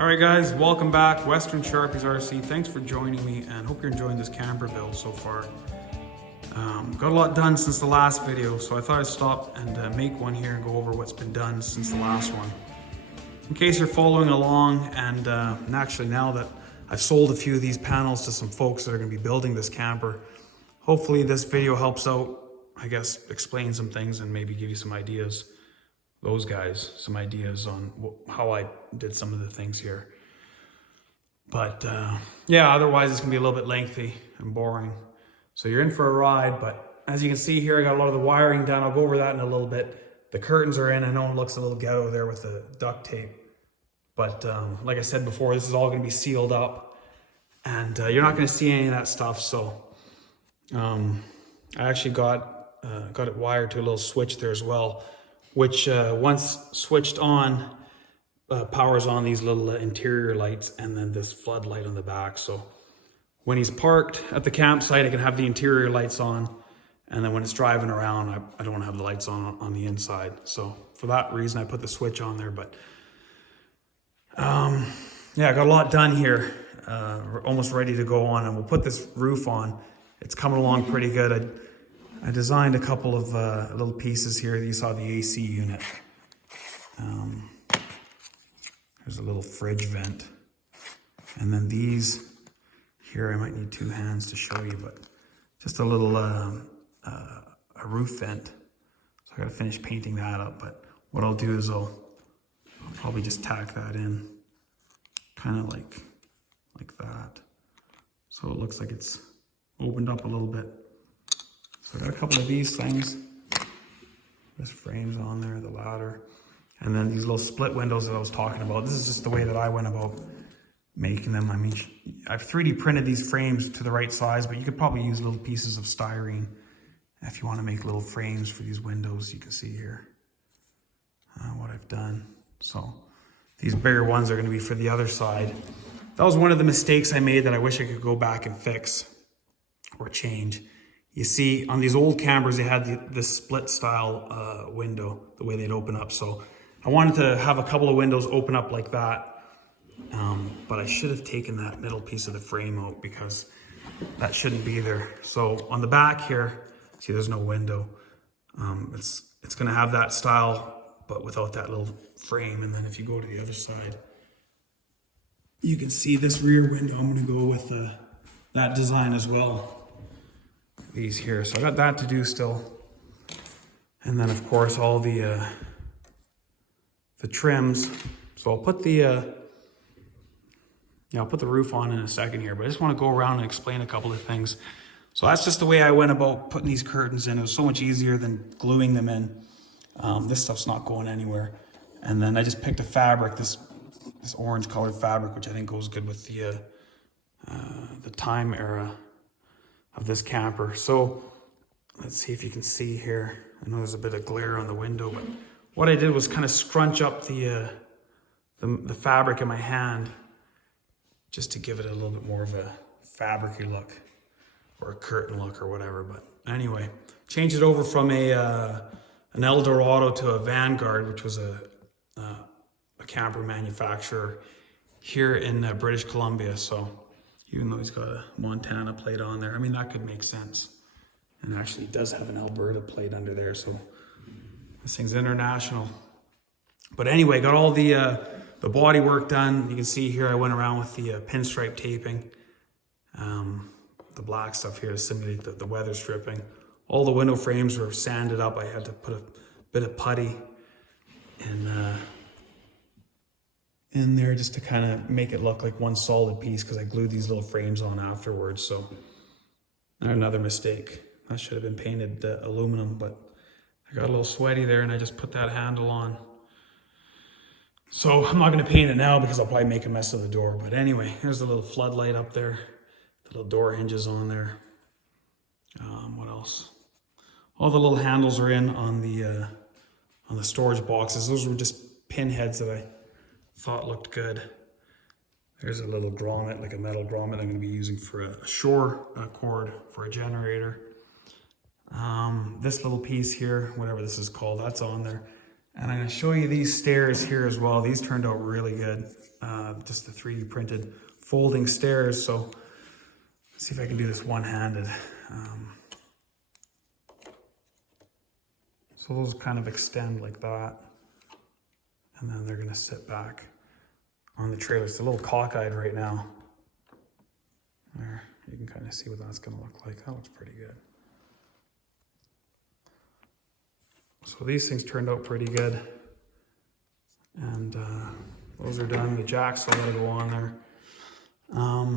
All right guys, welcome back. Western Sharpies RC. Thanks for joining me and hope you're enjoying this camper build so far. Got a lot done since the last video, so I thought I'd stop and make one here and go over what's been done since the last one. In case you're following along, and actually now that I've sold a few of these panels to some folks that are going to be building this camper, hopefully this video helps out, I guess, explain some things and maybe give you some ideas. Those guys some ideas on how I did some of the things here. But yeah, otherwise it's gonna be a little bit lengthy and boring. So you're in for a ride, but as you can see here, I got a lot of the wiring done. I'll go over that in a little bit. The curtains are in. I know it looks a little ghetto there with the duct tape, but like I said before, this is all gonna be sealed up and you're not gonna see any of that stuff. So I actually got it wired to a little switch there as well, which once switched on, powers on these little interior lights and then this floodlight on the back. So when he's parked at the campsite, I can have the interior lights on, and then when it's driving around, I don't want to have the lights on the inside. So for that reason, I put the switch on there. But yeah, I got a lot done here. We're almost ready to go on, and we'll put this roof on. It's coming along pretty good. I designed a couple of little pieces here. You saw the AC unit. There's a little fridge vent. And then these here, I might need two hands to show you, but just a little a roof vent. So I gotta finish painting that up, but what I'll do is I'll probably just tack that in kind of like that. So it looks like it's opened up a little bit. So I got a couple of these things. This frame's on there, the ladder. And then these little split windows that I was talking about. This is just the way that I went about making them. I mean, I've 3D printed these frames to the right size, but you could probably use little pieces of styrene if you want to make little frames for these windows. You can see here what I've done. So these bigger ones are going to be for the other side. That was one of the mistakes I made that I wish I could go back and fix or change. You see, on these old campers, they had this split style window, the way they'd open up. So I wanted to have a couple of windows open up like that. But I should have taken that middle piece of the frame out because that shouldn't be there. So on the back here, see there's no window. It's gonna have that style, but without that little frame. And then if you go to the other side, you can see this rear window. I'm gonna go with that design as well. These here, so I got that to do still, and then of course all the trims. So I'll put the I'll put the roof on in a second here, but I just want to go around and explain a couple of things. So that's just the way I went about putting these curtains in. It was so much easier than gluing them in. This stuff's not going anywhere. And then I just picked a fabric, this orange colored fabric, which I think goes good with the time era of this camper. So let's see if you can see here. I know there's a bit of glare on the window, but what I did was kind of scrunch up the fabric in my hand just to give it a little bit more of a fabricy look or a curtain look or whatever. But anyway, changed it over from an Eldorado to a Vanguard, which was a camper manufacturer here in British Columbia. So even though he's got a Montana plate on there, I mean, that could make sense. And actually it does have an Alberta plate under there, so this thing's international. But anyway, got all the body work done. You can see here I went around with the pinstripe taping, the black stuff here to simulate the weather stripping. All the window frames were sanded up. I had to put a bit of putty in there just to kind of make it look like one solid piece, because I glued these little frames on afterwards. So another mistake. That should have been painted aluminum, but I got a little sweaty there and I just put that handle on. So I'm not going to paint it now because I'll probably make a mess of the door. But anyway, here's the little floodlight up there, the little door hinges on there. What else? All the little handles are in on the storage boxes. Those were just pin heads that I thought looked good. There's a little grommet, like a metal grommet I'm going to be using for a shore cord for a generator. This little piece here, whatever this is called, that's on there. And I'm gonna show you these stairs here as well. These turned out really good. Just the 3D printed folding stairs. So let's see if I can do this one-handed. So those kind of extend like that. And then they're gonna sit back on the trailer. It's a little cockeyed right now. There, you can kind of see what that's gonna look like. That looks pretty good. So these things turned out pretty good. And those are done. The jacks still gotta go on there.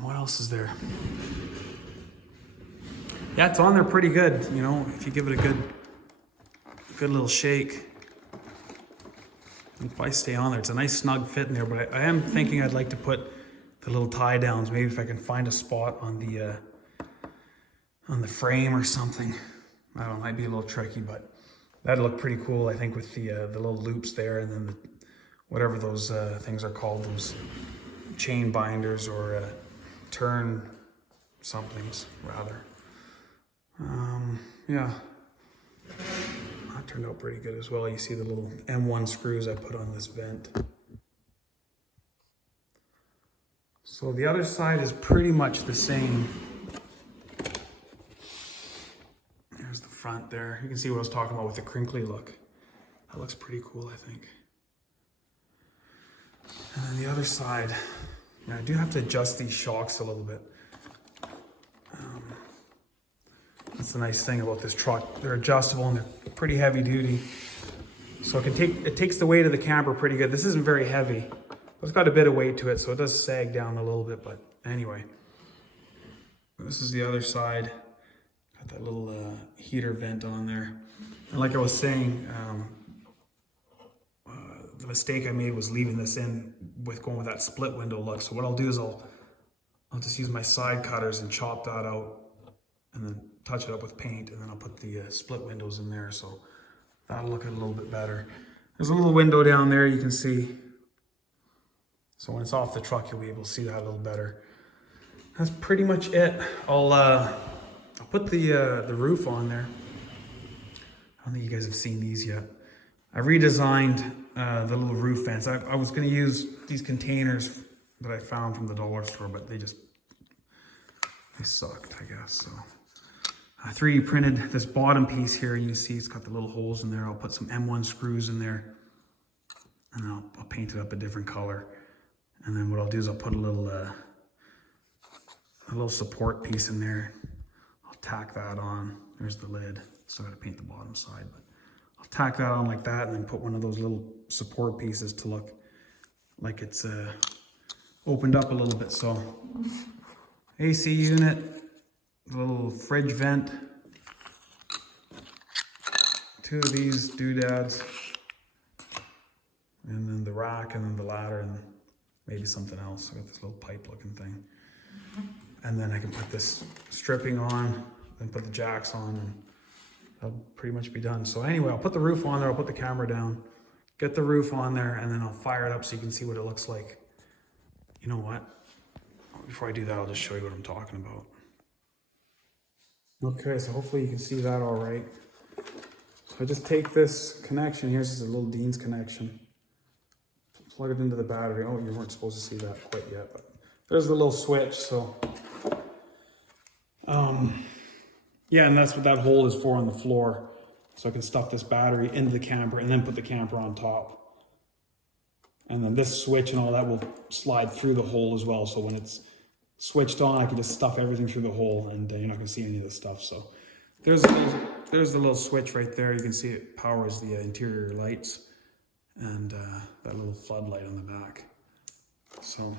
What else is there? Yeah, it's on there pretty good. You know, if you give it a good little shake, it'll probably stay on there. It's a nice snug fit in there, but I am thinking I'd like to put the little tie downs. Maybe if I can find a spot on the frame or something. I don't know, it might be a little tricky, but that'd look pretty cool, I think, with the little loops there, and then whatever those things are called, those chain binders or turn somethings, rather. Yeah, that turned out pretty good as well. You see the little M1 screws I put on this vent. So the other side is pretty much the same. There's the front there. You can see what I was talking about with the crinkly look. That looks pretty cool, I think. And then the other side, yeah, I do have to adjust these shocks a little bit. That's the nice thing about this truck. They're adjustable and they're pretty heavy duty. So it takes the weight of the camper pretty good. This isn't very heavy, but it's got a bit of weight to it, so it does sag down a little bit, but anyway. This is the other side. Got that little heater vent on there. And like I was saying, the mistake I made was leaving this in with going with that split window look. So what I'll do is I'll just use my side cutters and chop that out and then touch it up with paint, and then I'll put the split windows in there, so that'll look a little bit better. There's a little window down there you can see. So when it's off the truck, you'll be able to see that a little better. That's pretty much it. I'll put the roof on there. I don't think you guys have seen these yet. I redesigned the little roof vents. I was gonna use these containers that I found from the dollar store, but they sucked, I guess, so. I 3D printed this bottom piece here, and you see it's got the little holes in there. I'll put some M1 screws in there, and I'll paint it up a different color. And then what I'll do is I'll put a little support piece in there. I'll tack that on. There's the lid. Still gotta paint the bottom side, but I'll tack that on like that, and then put one of those little support pieces to look like it's opened up a little bit. So AC unit, the little fridge vent, 2 of these doodads, and then the rack, and then the ladder, and maybe something else. I got this little pipe looking thing. And then I can put this stripping on, then put the jacks on, and that'll pretty much be done. So anyway, I'll put the roof on there, I'll put the camera down, get the roof on there, and then I'll fire it up so you can see what it looks like. You know what? Before I do that, I'll just show you what I'm talking about. Okay, so hopefully you can see that all right. So I just take this connection here. This is a little Dean's connection. Plug it into the battery. Oh, you weren't supposed to see that quite yet, but there's the little switch. So, yeah, and that's what that hole is for on the floor. So I can stuff this battery into the camper and then put the camper on top. And then this switch and all that will slide through the hole as well. So when it's switched on, I can just stuff everything through the hole, and you're not gonna see any of the stuff. So there's the little switch right there. You can see it powers the interior lights and that little floodlight on the back. So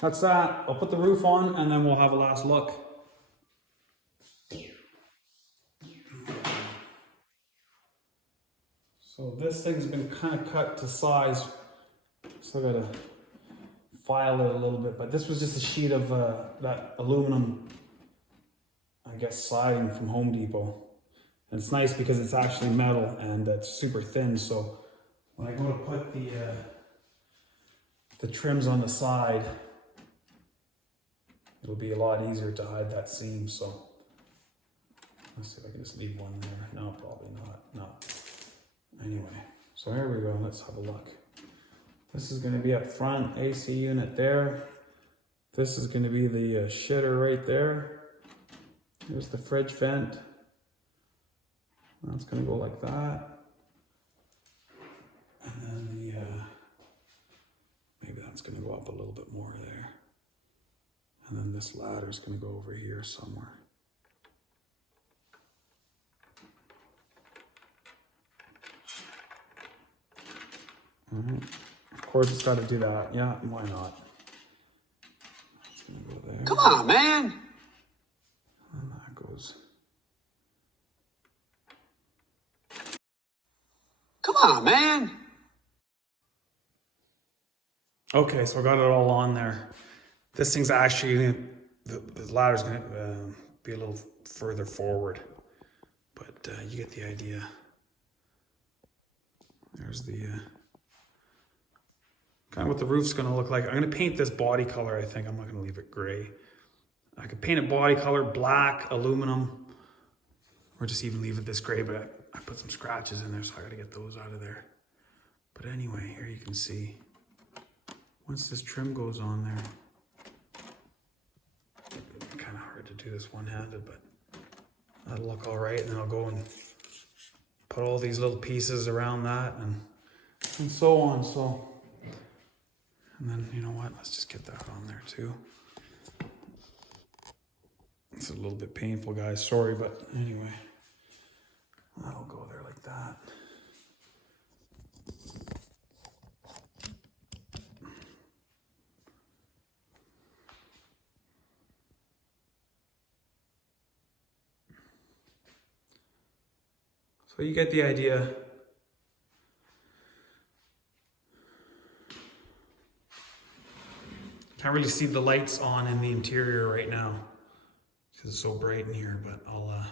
that's that. I'll put the roof on, and then we'll have a last look. So this thing's been kind of cut to size. Still gotta file it a little bit, but this was just a sheet of that aluminum, I guess, siding from Home Depot. And it's nice because it's actually metal and it's super thin, so when I go to put the trims on the side, it'll be a lot easier to hide that seam. So let's see if I can just leave one there. No, probably not. No. Anyway, So here we go, let's have a look. This is gonna be up front, AC unit there. This is gonna be the shitter right there. Here's the fridge vent. That's gonna go like that. And then maybe that's gonna go up a little bit more there. And then this ladder is gonna go over here somewhere. Of course it's got to do that. Yeah, why not? It's gonna go there. Come on, man. And that goes. Come on, man. Okay, so I got it all on there. This thing's actually, the ladder's gonna be a little further forward, but you get the idea. There's the kind of what the roof's gonna look like. I'm gonna paint this body color, I think. I'm not gonna leave it gray. I could paint it body color, black, aluminum, or just even leave it this gray, but I put some scratches in there, so I gotta get those out of there. But anyway, here you can see, once this trim goes on there, it's kind of hard to do this one-handed, but that'll look all right. And then I'll go and put all these little pieces around that and so on. So, and then, you know what, let's just get that on there too. It's a little bit painful, guys, sorry, but anyway, that'll go there like that. So you get the idea. Can't really see the lights on in the interior right now because it's so bright in here, but I'll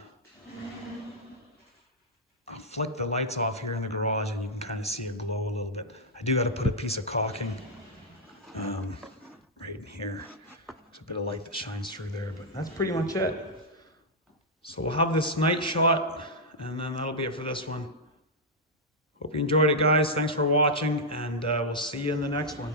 flick the lights off here in the garage and you can kind of see a glow a little bit. I do got to put a piece of caulking right in here. There's a bit of light that shines through there, but that's pretty much it. So we'll have this night shot, and then that'll be it for this one. Hope you enjoyed it, guys. Thanks for watching, and we'll see you in the next one.